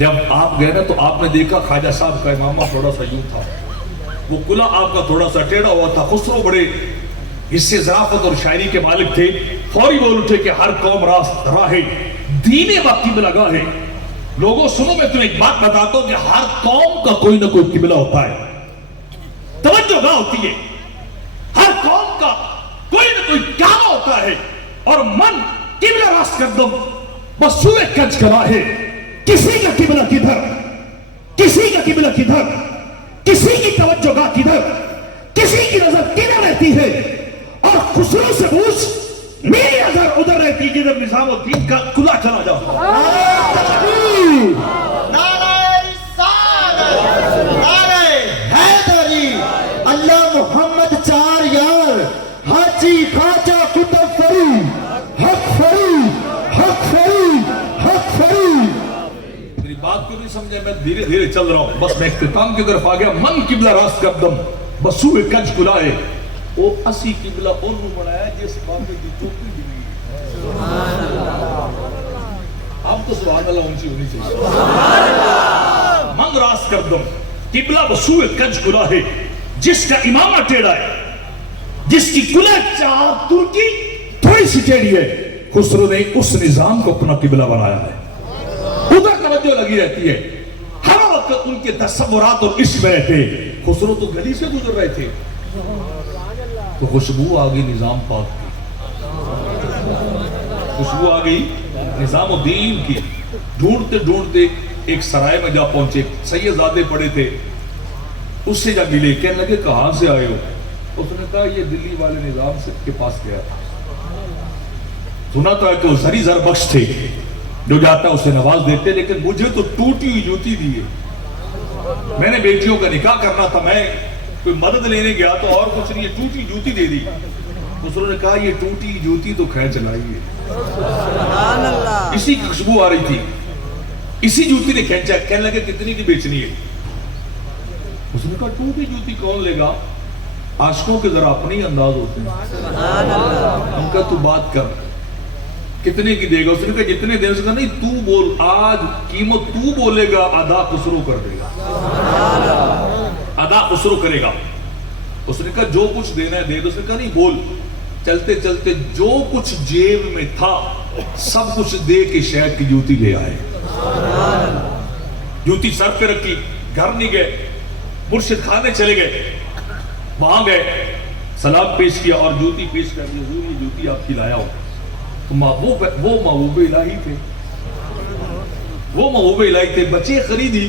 جب آپ گئے نا تو آپ نے دیکھا خواجہ صاحب کا امامہ تھوڑا سا یوں تھا، وہ کلا آپ کا تھوڑا سا ٹیڑھا ہوا تھا. خسرو بڑے حصے ذرافت اور شاعری کے مالک تھے. فوری بول اٹھے کہ ہر قوم راست راہ دین واقعی میں لگا ہے. لوگوں سنو میں تمہیں ایک بات بتاتا ہوں کہ ہر قوم کا کوئی نہ کوئی قبلہ ہوتا ہے، توجہ گاہ ہوتی ہے. ہر قوم کا کوئی نہ کوئی کعبہ ہوتا ہے، اور من قبلہ راست کردم بس سوئے کج کرا ہے. کسی کا قبلہ کدھر، کسی کا قبلہ کدھر، کسی کی توجہ گاہ کدھر، کسی کی نظر کدھر رہتی ہے. اور خسرو سے پوچھ میری نظر ادھر رہتی ہے جدھر نظام الدین کا کلا چلا جاتا. نعرہ رسالت، نعرہ حیدری، اللہ محمد چار یار، حاجی خواجہ قطب فرید، حق فرید، حق فرید، حق فرید. میری بات کو نہیں سمجھے، میں دھیرے دھیرے چل رہا ہوں. بس میں اختتام کی طرف آ گیا. من قبلہ راست کردم بس سوئے کج کلا ہے. وہ اسی قبلہ انہوں بنایا جس بابے کی ٹوپی بھی نہیں ہے. اب تو سبحان اللہ اونچی ہونی چاہیے. من راست کردم قبلہ بسوئے کج کلا ہے، جس کا امامہ ٹیڑھا ہے، جس کی کلا چار ترکی تھوڑی سی ٹیڑھی ہے. خسرو نے اس نظام کو اپنا قبلہ بنایا ہے. ادھر توجہ لگی رہتی ہے، ہر وقت ان کے تصورات اور عشق میں رہتے. خسرو تو گلی سے گزر رہے تھے تو خوشبو آ گئی نظام پاک کی، خوشبو آ گئی نظام الدین کی. ڈھونڈتے ڈھونڈتے ایک سرائے میں جا پہنچے. سید زادے پڑے تھے، اس سے جب ملے کہنے لگے کہاں سے آئے ہو؟ اس نے کہا یہ دلی والے نظام سے کے پاس گیا تھا. سنا تو ہے کہ وہ زری زر بخش تھے، جو جاتا اسے نواز دیتے، لیکن مجھے تو ٹوٹی ہوئی جوتی دیے. میں نے بیٹیوں کا نکاح کرنا تھا، میں کوئی مدد لینے گیا تو اور کچھ نہیں، ٹوٹی جوتی دے دی. دوسروں نے کہا یہ ٹوٹی جوتی تو کھینچ لائی ہے. اسی کی خوشبو آ رہی تھی، اسی جوتی نے کھینچا. کہنے لگے کتنی کی بیچنی ہے؟ اس نے کہا ٹوٹی جوتی کون لے گا؟ عاشقوں کے ذرا اپنے ہی انداز ہوتے ہیں. ان کا تو بات کر کتنے کی دے گا؟ اس نے کہا جتنے دے. اس نے کہا نہیں تو بول، آج قیمت تو بولے گا، ادا خسرو کر دے گا، ادا خسرو کرے گا. اس نے کہا جو کچھ دینا ہے دے دو. اس نے کہا نہیں بول. چلتے چلتے جو کچھ جیب میں تھا سب کچھ دے کے شہد کی جوتی لے آئے. جوتی سر پہ رکھی، گھر نہیں گئے، مرشد خانے چلے گئے. وہاں گئے، سلام پیش کیا اور جوتی پیش کر دی. حضور یہ جوتی آپ کی لایا ہو. وہ محبوب الہی تھے، وہ محبوب الہی تھے. بچے خریدی،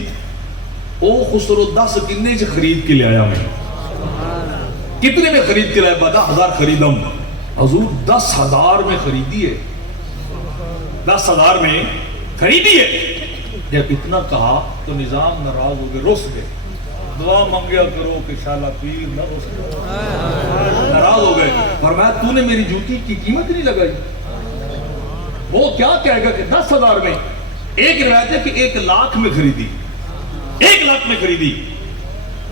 او خسرو 10 کنے سے خرید کے لے آیا. میں کتنے میں خرید کے لائے؟ 10,000 خریدم. حضور 10,000 میں خریدی ہے، 10,000 میں خریدی ہے. جب اتنا کہا تو نظام ناراض ہو گئے، رس گئے. دعا مانگیا کرو کہ شالا پیر نہ رس گئے، ناراض ہو گئے. فرمایا تو نے میری جوتی کی قیمت نہیں لگائی. وہ کیا کہے گا کہ 10,000 میں؟ ایک روایت ہے کہ 1,00,000 میں خریدی، 1,00,000 میں خریدی.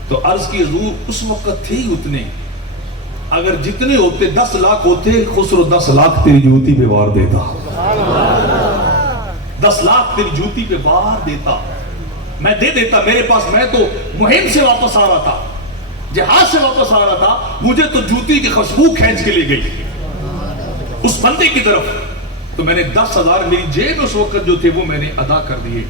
تو عرض کی حضور اس وقت تھے ہی اتنے، اگر جتنے ہوتے 10,00,000 ہوتے خسرو 10,00,000 تیری جوتی پہ وار دیتا. 10,00,000 تیری جوتی پہ وار دیتا، میں دے دیتا. میرے پاس، میں تو مہم سے واپس آ رہا تھا، جہاز سے واپس آ رہا تھا، مجھے تو جوتی کی خوشبو کھینچ کے لے گئی اس بندے کی طرف. تو میں نے 10,000 میری جیب اس وقت جو تھے وہ میں نے ادا کر دیے.